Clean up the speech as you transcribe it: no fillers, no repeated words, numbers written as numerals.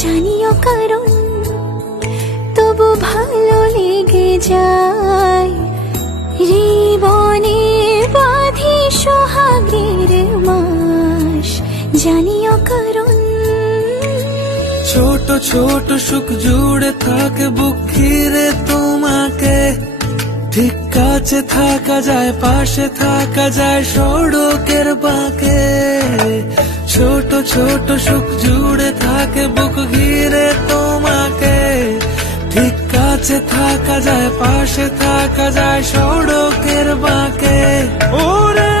জানিও কারণ তবু ভালো লেগে যায়। জীবনে বাঁধি সোহাগের মাস, জানিও কারণ। ছোট ছোট সুখ জুড়ে থাকে বুক ঘিরে তোমাকে, ঠিক কাছে থাকা যায়, পাশে থাকা যায় সড়কের বাঁকে। ছোট ছোট সুখ জুড়ে থাকে বুক ঘিরে তোমাকে, ঠিক কাছে থাকা যায়, পাশে থাকা যায় সড়কের বাঁকে। ওরে